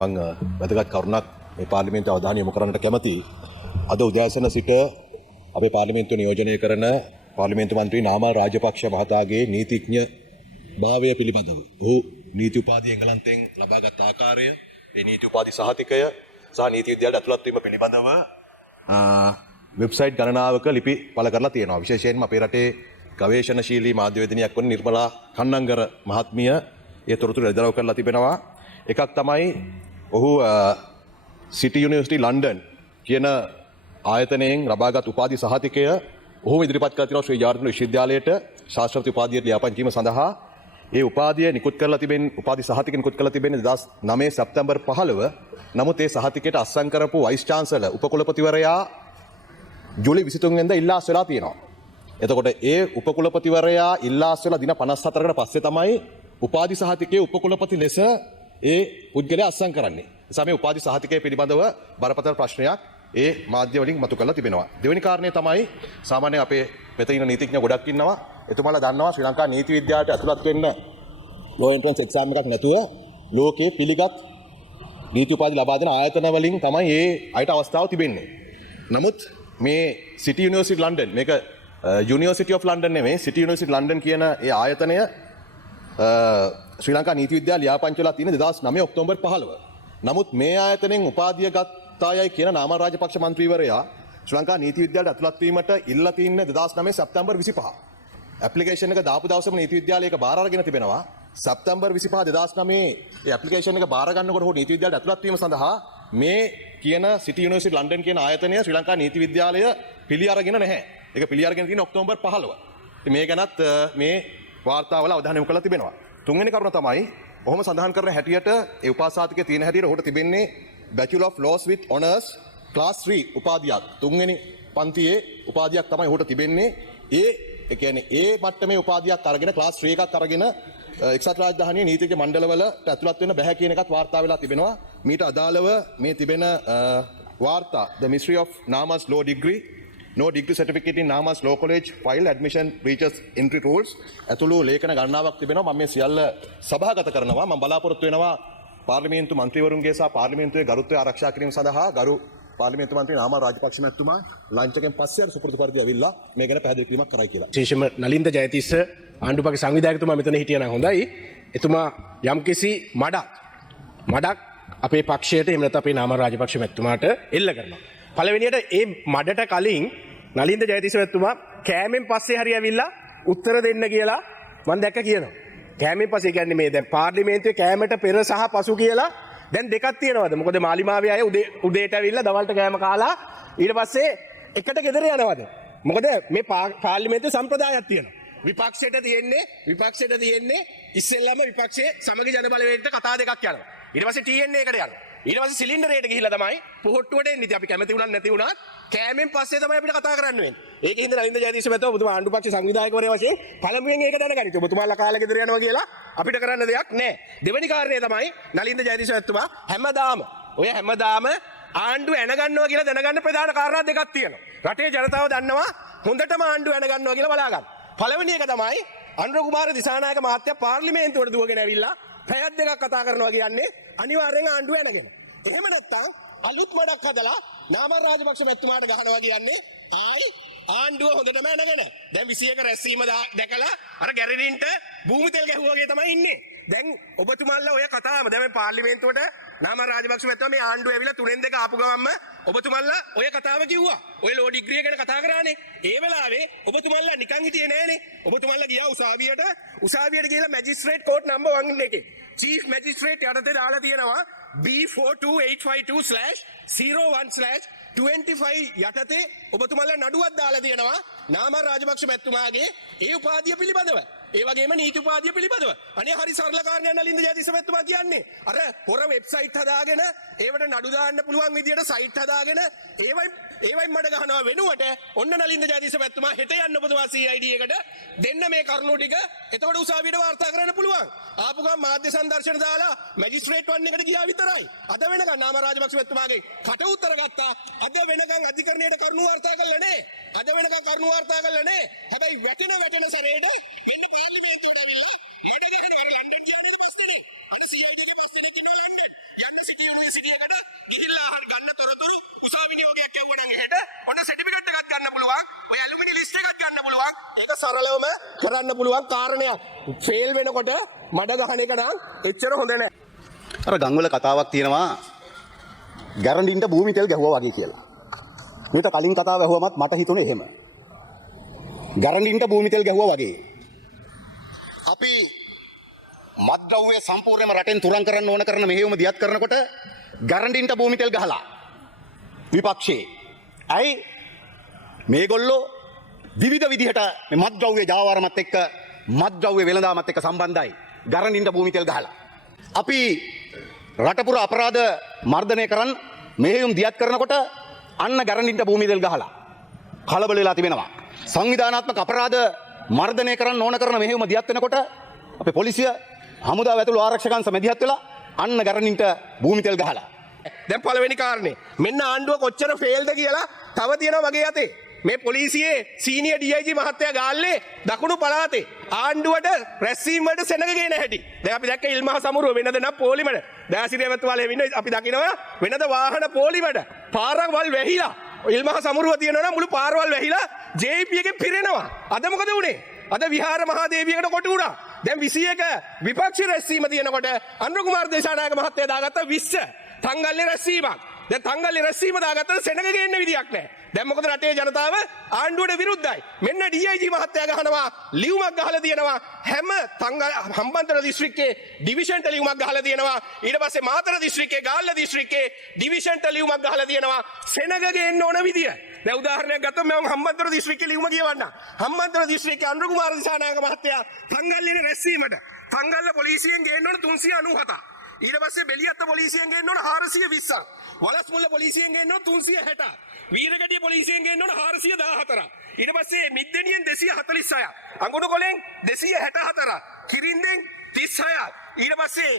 මම වැදගත් කරුණක් මේ පාර්ලිමේන්තුව අවධානය යොමු කරන්නට කැමතියි. අද උදෑසන සිට අපේ පාර්ලිමේන්තුව නියෝජනය කරන පාර්ලිමේන්තු මන්ත්‍රී නාමල් රාජපක්ෂ මහතාගේ නීතිඥ භාවය පිළිබඳව ඔහු නීති උපාධිය එංගලන්තයෙන් ලබාගත් ආකාරය, ඒ නීති උපාධි සහතිකය සහ නීති විද්‍යාලයට ඇතුළත් වීම පිළිබඳව වෙබ්සයිට් ගණනාවක ලිපි පළ කරලා තියෙනවා. විශේෂයෙන්ම අපේ රටේ ගවේෂණශීලී මාධ්‍යවේදිනියක් වන නිර්මලා කන්නංගර මහත්මිය ඒ තොරතුරු එළිදරව් කරලා තිබෙනවා. එකක් තමයි ඔහු සිටි යුනිවර්සිටි ලන්ඩන් කියන ආයතනයෙන් ලබාගත් උපාධි සහතිකය ඔහු ඉදිරිපත් කර තිනවා ශ්‍රී ජාතක විශ්වවිද්‍යාලයට ශාස්ත්‍රපති උපාධියට ලියාපදිංචි කිරීම සඳහා. ඒ උපාධිය නිකුත් කරලා තිබෙන උපාධි සහතිකය නිකුත් කරලා තිබෙන්නේ 2009 සැප්තැම්බර් 15. නමුත් ඒ සහතිකයට අත්සන් කරපු වයිස් චාන්සලර් උපකුලපතිවරයා ජූලි 23 වෙනිදා ඉල්ලාස් වෙලා තියෙනවා. එතකොට ඒ උපකුලපතිවරයා ඉල්ලාස් වෙලා දින 54කට පස්සේ තමයි උපාධි සහතිකයේ උපකුලපති ලෙස ඒ පුද්ගලයා අත්සන් කරන්නේ. නිසා මේ උපාධි සහතිකය පිළිබඳව බරපතල ප්‍රශ්නයක් ඒ මාධ්‍ය වලින් මතු කරලා තිබෙනවා. දෙවෙනි කාරණේ තමයි සාමාන්‍යයෙන් අපේ මෙතන ඉන්න නීතිඥ ගොඩක් ඉන්නවා. එතුමාලා දන්නවා ශ්‍රී ලංකා නීති විද්‍යාලයට ඇතුළත් වෙන්න ලෝ එන්ට්‍රන්ස් එක්සෑම් එකක් නැතුව ලෝකයේ පිළිගත් නීති උපාධි ලබා දෙන ආයතන වලින් තමයි ඒ අයට අවස්ථාව තිබෙන්නේ. නමුත් මේ සිටි යුනිවර්සිටි ලන්ඩන් මේක යුනිවර්සිටි ඔෆ් ලන්ඩන් නෙමෙයි සිටි යුනිවර්සිටි ලන්ඩන් කියන ඒ ආයතනය ශ්‍රී ලංකා නීති විද්‍යාල ලියාපදිංචි වෙලා තියෙන 2009 ඔක්තෝබර් 15. නමුත් මේ ආයතනයෙන් උපාධිය ගත්තායයි කියන නාමල් රාජපක්ෂ මන්ත්‍රීවරයා ශ්‍රී ලංකා නීති විද්‍යාලයට ඇතුළත් වීමට ඉල්ලා තින්නේ 2009 සැප්තැම්බර් 25. ඇප්ලිකේෂන් එක දාපු දවසේම නීති විද්‍යාලය ඒක බාර අරගෙන තිබෙනවා. සැප්තැම්බර් 25 2009 ඒ ඇප්ලිකේෂන් එක බාර ගන්නකොට හෝ නීති විද්‍යාලයට ඇතුළත් වීම සඳහා මේ කියන සිටි යුනිවර්සිටි ලන්ඩන් කියන ආයතනය ශ්‍රී ලංකා නීති විද්‍යාලය පිළි අරගෙන නැහැ. ඒක පිළි අරගෙන තියෙන්නේ ඔක්තෝබර් 15. ඉතින් මේ ගැනත් මේ වාර්තාවල අවධානය යොමු කරලා තිබෙනවා. තුන්වෙනි කරුණ තමයි ඔහොම සඳහන් කරන හැටියට ඒ උපාසාතිකයේ තියෙන හැටියට ඔහුට තිබෙන්නේ Bachelor of Laws with Honours Class 3 උපාධියක්. තුන්වෙනි පන්තියේ උපාධියක් තමයි ඔහුට තිබෙන්නේ. ඒ කියන්නේ ඒ මට්ටමේ උපාධියක් අරගෙන ක්ලාස් 3 එකක් අරගෙන එක්සත් රාජධානියේ නීතිඥ මණ්ඩලවලට ඇතුළත් වෙන්න බැහැ කියන එකත් වාර්තා වෙලා තිබෙනවා. මීට අදාළව මේ තිබෙන වාර්තා The Mystery of Nama's Law Degree No Degree Certificate in Nama's Law College File Admission Breaches Entry Rules ඇතුළු ලේඛන ගණනාවක් තිබෙනවා. මම මේ සියල්ල සභාගත කරනවා. මම බලාපොරොත්තු වෙනවා පාර්ලිමේන්තු මන්ත්‍රීවරුන්ගේ සහ පාර්ලිමේන්තුවේ ගරුත්වය ආරක්ෂා කිරීම සඳහා ගරු පාර්ලිමේන්තු මන්ත්‍රී නාමල් රාජපක්ෂ මහත්මයා ලන්ච් එකෙන් පස්සේ අර සුපුරුදු පරිදි ඇවිල්ලා මේ ගැන පැහැදිලි කිරීමක් කරයි කියලා. විශේෂයෙන්ම නලින්ද ජයතිස්ස ආණ්ඩුපක්ෂ සංවිධායකතුමා මෙතන හිටියා නම් හොඳයි. එතුමා යම්කිසි මඩක් අපේ පක්ෂයට එහෙම නැත්නම් අපේ නාමල් රාජපක්ෂ මහත්මයාට එල්ල කරනවා. පළවෙනියට ඒ මඩට කලින් නලින්ද ජයතිස්ස මහත්මයා කෑමෙන් පස්සේ හරි ඇවිල්ලා උත්තර දෙන්න කියලා මම දැක්ක කියනවා. කෑමෙන් පස්සේ කියන්නේ මේ දැන් පාර්ලිමේන්තුවේ කෑමට පෙර සහ පසු කියලා දැන් දෙකක් තියෙනවද? මොකද මාලිමාවේ අය උදේට ඇවිල්ලා දවල්ට කෑම කාලා ඊට පස්සේ එකට ගෙදර යනවද? මොකද මේ පාර්ලිමේන්තුවේ සම්ප්‍රදායක් තියෙනවා. විපක්ෂයට තියෙන්නේ ඉස්සෙල්ලාම විපක්ෂයේ සමගි ජන බලවේගයට කතා දෙකක් යනවා. ඊට පස්සේ TNA එකට යනවා. ඊට පස්සේ සිලින්ඩරයට ගිහිල්ලා තමයි පොහොට්ටුවට එන්නේ. ඉතින් අපි කැමති වුණත් නැති වුණත් කෑමෙන් පස්සේ තමයි අපිට කතා කරන්න වෙන්නේ. ඒකේ හින්දා නලින්ද ජයතිස්ස මහත්මයා ඔබතුමා ආණ්ඩුපක්ෂ සංවිධායකවරයා වශයෙන් පළමුවෙන් ඒක දැනගනිත්. ඔබතුමාලා කාලේ ගෙදර යනවා කියලා අපිට කරන්න දෙයක් නැහැ. දෙවෙනි කාරණේ තමයි නලින්ද ජයතිස්ස මහත්මයා හැමදාම ආණ්ඩුව ඇනගන්නවා කියලා දැනගන්න ප්‍රධාන කාරණා දෙකක් තියෙනවා. රටේ ජනතාව දන්නවා හොඳටම ආණ්ඩුව ඇනගන්නවා කියලා බලා ගන්න. පළවෙනි එක තමයි අනුර කුමාර දිසානායක මහත්තයා පාර්ලිමේන්තුවට දුවගෙන ඇවිල්ලා පැයක් දෙකක් කතා කරනවා කියන්නේ අනිවාර්යෙන් ආණ්ඩුව ඇනගෙන. එහෙම නැත්නම් අලුත් මඩක් හදලා නාමල් රාජපක්ෂ මහත්මයාට ගහනවා කියන්නේ ආයි ආණ්ඩුව හොඳටම ඇනගෙන. දැන් 21 රැස්වීම දැකලා අර ගැරඩින්ට භූමි තෙල් ගැහුවා වගේ තමයි ඉන්නේ. දැන් ඔබතුමාලා ඔය කතාවම දැන් මේ පාර්ලිමේන්තුවට නාමල් රාජපක්ෂ මහත්මයා මේ ආණ්ඩුව ඇවිල්ලා 3 ආපු ගමන්ම ඔබතුමාලා ඔය කතාව කිව්වා. ඔය ලෝ ඩිග්‍රිය ගැන කතා කරානේ. ඒ වෙලාවේ ඔබතුමාලා නිකන් හිටියේ නෑනේ. ඔබතුමාලා ගියා උසාවියට ගිහලා මැජිස්ට්‍රේට් කෝට් නම්බර් 1 එකේ චීෆ් මැජිස්ට්‍රේට් යටතේ දාලා තියෙනවා B42852/01/25 යටතේ ඔබතුමාලා නඩුවක් දාලා තියෙනවා නාමල් රාජපක්ෂ මහත්මයාගේ ඒ උපාධිය පිළිබඳව. ඒ වගේම නීති උපාධිය පිළිබඳව. අනේ හරි සරල කාරණයක් නලින්ද ජයතිස්ස මහත්මයා කියන්නේ. අර හොර වෙබ්සයිට් හදාගෙන ඒවට නඩු දාන්න පුළුවන් විදියට සයිට් හදාගෙන ඒවයි මඩ ගහනවා වෙනුවට ඔන්න නලින්ද ජයතිස්ස මහත්මයා හෙට යන්න ඔබතුමා CID එකට දෙන්න මේ කරුණු ටික. එතකොට උසාවියට වාර්තා කරන්න පුළුවන්. ආපු ගමන් මාධ්‍ය සංදර්ශන දාලා මැජිස්ට්‍රේට් 1 එකට ගියා විතරයි. අද වෙනකන් නාමල් රාජපක්ෂ මහත්මයාගේ කට උත්තර ගත්තා. අද වෙනකන් අධිකරණයට කරුණු වාර්තා කළා නෑ. හැබැයි වැටෙන සැරේට වෙන්න පාර්ලිමේන්තුවට ඇවිල්ලා අයිඩ ගහනවා. අර ලන්ඩන් කියන්නේ පස්සේ නේ. අර CID එක පස්සේ තියෙනවා ලන්ඩන්. යන්න සිටියා යුනිවර්සිටියකට ගිහිල්ලා ගන්න තොරතුරු උසාවි නියෝගයක් යවුවා නම් එහෙට ඔන්න සර්ටිෆිකේට් එකක් ගන්න පුළුවන්. ඔය ඇලුමිනි ලිස්ට් එකක් ගන්න පුළුවන්. ඒක සරලවම කරන්න පුළුවන් කාරණයක්. ෆේල් වෙනකොට මඩ ගහන එක නම් එච්චර හොඳ නැහැ. අර ගංවල කතාවක් තියෙනවා ගැරන්ඩින්ට භූමි තෙල් ගැහුවා වගේ කියලා. මීට කලින් කතාව ඇහුවමත් මට හිතුනේ එහෙම. ගැරන්ඩින්ට භූමි තෙල් ගැහුවා වගේ. අපි මත්ද්‍රව්‍ය සම්පූර්ණයෙන්ම රටෙන් තුරන් කරන්න ඕන කරන මෙහෙයුම දියත් කරනකොට ගැරන්ඩින්ට භූමි තෙල් ගහලා විපක්ෂයේ. ඇයි මේගොල්ලෝ විවිධ විදිහට මේ මත්ද්‍රව්‍ය ජාවාරමත් එක්ක මත්ද්‍රව්‍ය වෙළඳාමත් එක්ක සම්බන්ධයි. ගැරන්ඩින්ට භූමි තෙල් ගහලා. අපි රටපුර අපරාධ මර්ධනය කරන්න මෙහෙයුම් දියත් කරනකොට අන්න ගැරන්ඩින්ට භූමි තෙල් ගහලා කලබල වෙලා තිබෙනවා. සංවිධානාත්මක අපරාධ මර්ධනය කරන්න ඕන කරන මෙහෙයුම දියත් වෙනකොට අපේ පොලිසිය හමුදාව ඇතුළු ආරක්ෂකයන්ස මැදිහත් වෙලා අන්න ගැරන්ඩින්ට භූමි තෙල් ගහලා. දැන් පළවෙනි කාරණේ මෙන්න ආණ්ඩුව කොච්චර ෆේල්ද කියලා තව තියෙනවා වගේ යතේ. මේ පොලිසියේ සීනියර් DIG මහත්තයා ගාල්ලේ දකුණු පළාතේ ආණ්ඩුවට රැස්වීම වලට සෙනග ගේන හැටි. දැන් අපි දැක්ක ඉල්මහ සමුරුව වෙනද නම් පොලිමඩ දාසිරියවත්වාලේ වෙන්න අපි දකිනවා වෙනද වාහන පොලිමඩ පාරවල් වැහිලා ඉල්මහ සමුරුව තියෙනවා නම් මුළු පාරවල් වැහිලා JP එකේ පිරෙනවා. අද මොකද වුනේ? අද විහාර මහදේවියකට කොට උනා. දැන් 21 විපක්ෂ රැස්වීම තියෙනකොට අනුර කුමාර දේශානායක මහත්තයා දාගත්ත 20 තංගල්ලේ රැස්වීමක්. දැන් තංගල්ලේ රැස්වීම දාගත්තට සෙනග ගේන්න විදියක් නැහැ. දැන් මොකද රටේ ජනතාව ආණ්ඩුවට විරුද්ධයි. මෙන්න DIG මහත්තයා ගහනවා ලියුමක් ගහලා තියෙනවා හැම හම්බන්තොට දිස්ත්‍රික්කයේ ඩිවිෂන්ට ලියුමක් ගහලා තියෙනවා. ඊට පස්සේ මාතර දිස්ත්‍රික්කයේ ගාල්ල දිස්ත්‍රික්කයේ ඩිවිෂන්ට ලියුමක් ගහලා තියෙනවා සෙනග ගේන්න ඕන විදිය. දැන් උදාහරණයක් ගත්තොත් මම හම්බන්තොට දිස්ත්‍රික්කයේ ලියුම කියවන්න. හම්බන්තොට දිස්ත්‍රික්කයේ අනුර කුමාර දිසානායක මහත්තයා තංගල්ලේ රැස්වීමට තංගල්ල පොලිසියෙන් ගේන්න ඕන 397. ඊට පස්සේ බෙලියත්ත පොලිසියෙන් ගේන්න ඕන 420ක්. වලස්මුල්ල පොලිසියෙන් ගේන්න ඕන 360ක්. වීරගඩිය පොලිසියෙන් ගේන්න ඕන 414ක්. ඊට පස්සේ මිද්දෙනියෙන් 246ක්. අඟුණු කොලෙන් 264ක්. කිරින්දෙන් 36ක්. ඊට පස්සේ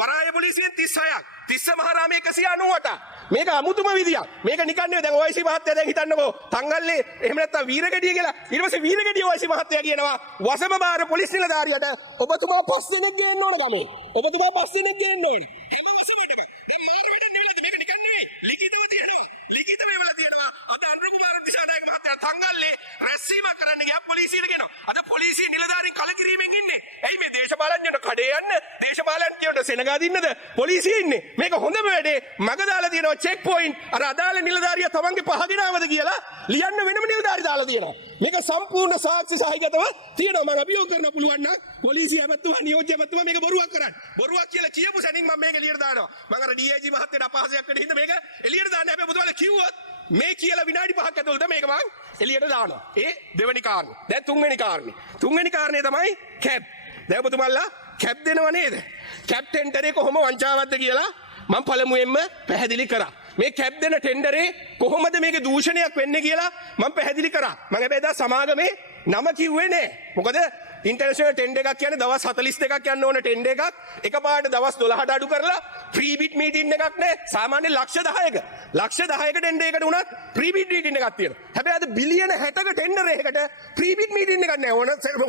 වරාය පොලිසියෙන් 36ක්. තිස්ස මහරාමයේ 198ක්. මේක අමුතුම විදියක්. මේක නිකන් නෙවෙයි. දැන් OIC මහත්තයා දැන් හිතන්නකෝ තංගල්ලේ එහෙම නැත්තම් වීරගඩිය කියලා. ඊට පස්සේ වීරගඩිය OIC මහත්තයා කියනවා වසම බාර පොලිස් නිලධාරියට ඔබතුමා 5 දෙනෙක් ගේන්න ඕන ගමේ. ඔබතුමා 5 දෙනෙක් ගේන්න ඕන. හැම වසමටම. දැන් මාර වැඩක් නෙවෙයි. මේක නිකන් නෙවෙයි. ලිඛිතව තියෙනවා. ලිඛිතව ඒවල තියෙනවා. අද අනුර කුමාර දිසානායක මහත්තයා තංගල්ලේ රැස්වීමක් කරන්න ගියා පොලිසියට කියනවා. අද පොලිසිය නිලධාරීන් කලකිරීමෙන් ඉන්නේ. ඇයි මේ දේශපාලඥයන්ට කඩේ යන්න? දේශපාලඥයන්ට සෙනගා දින්නද? පොලිසිය ඉන්නේ. මේක හොඳම වැඩේ. මග දාලා තියෙනවා චෙක් පොයින්ට්. අර අදාළ නිලධාරියා තමන්ගේ පහගෙන ආවද කියලා ලියන්න වෙනම නිලධාරි දාලා තියෙනවා. මේක සම්පූර්ණ සාක්ෂි සහිතව තියෙනවා. මම අභියෝග කරන්න පුළුවන් නම් පොලිසිය ඇමතුමා නියෝජ්‍ය ඇමතුමා මේක බොරුවක් කරන්නේ. බොරුවක් කියලා කියපු සැනින් මම මේක එළියට දානවා. මම අර DIG මහත්තයාට අපහාසයක් වෙන්න හින්දා මේක එළියට දාන්න හැබැයි බුදුහාම කිව්වොත් මේ කියලා විනාඩි 5ක් ඇතුළත මේක මං එළියට දානවා. ඒ දෙවෙනි කාරණේ. දැන් තුන්වෙනි කාරණේ. තුන්වෙනි කාරණේ තමයි කැප්. දැන් ඔබතුමාලා කැප් දෙනව නේද? කැප් ටෙන්ඩරේ කොහොම වංචාවක්ද කියලා මම පළමුවෙන්ම පැහැදිලි කරා. මේ කැප් දෙන ටෙන්ඩරේ කොහොමද මේක දූෂණයක් වෙන්නේ කියලා මම පැහැදිලි කරා. මම හැබැයි දා සමාගමේ නම කිව්වේ නෑ. මොකද ඉන්ටර්නැෂනල් ටෙන්ඩර් එකක් කියන්නේ දවස් 42ක් යන්න ඕන ටෙන්ඩර් එකක්. එකපාරට දවස් 12ට අඩු කරලා ප්‍රී බිඩ් මීටින් එකක් නෑ. සාමාන්‍ය ලක්ෂ 10ක. ලක්ෂ 10ක ටෙන්ඩර් එකකට උනත් ප්‍රී බිඩ් මීටින් එකක් තියෙනවා. හැබැයි අද බිලියන 60ක ටෙන්ඩර් එකකට ප්‍රී බිඩ් මීටින් එකක් නෑ.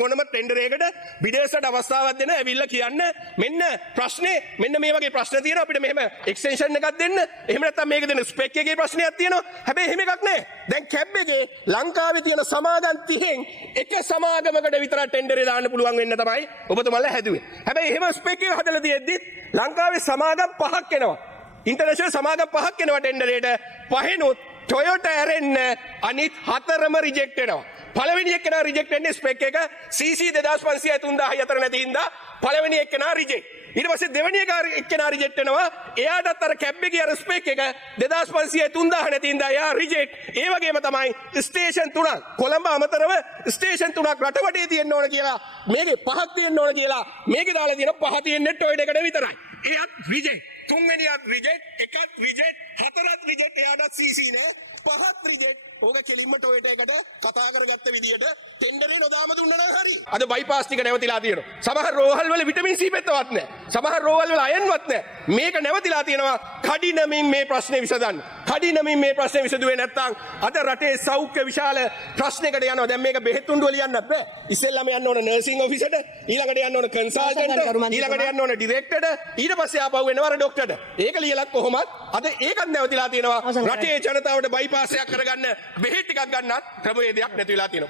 ඕනම ටෙන්ඩර් එකකට බිඩර්ස්ට අවස්ථාවක් දෙන්න ඇවිල්ලා කියන්න මෙන්න ප්‍රශ්නේ මෙන්න මේ වගේ ප්‍රශ්න තියෙනවා අපිට මෙහෙම එක්ස්ටෙන්ෂන් එකක් දෙන්න. එහෙම නැත්නම් මේක දෙන ස්පෙක් එකේ ප්‍රශ්නයක් තියෙනවා. හැබැයි එහෙම එකක් නෑ. දැන් කැබ් එකේ ලංකාවේ තියෙන සමාගම් 30න් එක සමාගමකට විතර ටෙන්ඩර් දාන්න පුළුවන් වෙන්න තමයි ඔබතුමාලා හැදුවේ. හැබැයි එහෙම ස්පෙක් එක හදලා තියෙද්දි ලංකාවේ සමාගම් 5ක් එනවා. ඉන්ටර්නැෂනල් සමාගම් 5ක් එනවා ටෙන්ඩරේට. පහෙනුත් Toyota ඇරෙන්න අනිත් 4ම රිජෙක්ට් වෙනවා. පළවෙනි එක්කෙනා රිජෙක්ට් වෙන්නේ ස්පෙක් එක CC 2500 3000 අතර නැති හින්දා පළවෙනි එක්කෙනා රිජෙක්ට්. ඊට පස්සේ දෙවෙනි එක්කෙනා රිජෙක්ට් වෙනවා. එයාටත් අර කැබ් එකේ අර ස්පෙක් එක 2500 3000 නැති හින්දා එයා රිජෙක්ට්. ඒ වගේම තමයි ස්ටේෂන් 3ක් කොළඹ අමතරව ස්ටේෂන් 3ක් රටවටේ තියෙන්න ඕන කියලා මේකේ 5ක් තියෙන්න ඕන කියලා මේකේ දාලා තියෙන 5 තියෙන්නේ Toyota එකට විතරයි. එයත් රිජෙක්ට්. තුන්වෙනියත් රිජෙක්ට්, එකත් රිජෙක්ට්, හතරත් රිජෙක්ට්. එයාට CC නෑ. පහත් රිජෙක්ට්. ඕක කෙලින්ම Toyota එකට කතා කරගත්ත විදියට ටෙන්ඩරේ නොදාම දුන්නා නම් හරි. අද බයිපාස් ටික නැවතිලා තියෙනවා. සමහර රෝහල් වල විටමින් C පෙත්තවත් නැහැ. සමහර රෝහල් වල අයන්වත් නැහැ. මේක නැවතිලා තියෙනවා. කඩිනමින් මේ ප්‍රශ්නේ විසඳන්න. කඩිනමින් මේ ප්‍රශ්නේ විසඳුවේ නැත්නම් අද රටේ සෞඛ්‍ය විශාල ප්‍රශ්නයකට යනවා. දැන් මේක බෙහෙත් උණ්ඩුව ලියන්නත් බෑ. ඉස්සෙල්ලාම යන්න ඕන නර්සිං ඔෆිසරට, ඊළඟට යන්න ඕන කන්සල්ටන්ට්, ඊළඟට යන්න ඕන ඩිරෙක්ටර්ට, ඊට පස්සේ ආපහු එනවා ડોක්ටර්ට. ඒක ලියලත් කොහොමත් අද ඒකත් නැවතිලා තියෙනවා. රටේ ජනතාවට බයිපාස් එකක් කරගන්න බෙහෙත් ටිකක් ගන්නත් ක්‍රමවේදයක් නැති වෙලා තියෙනවා.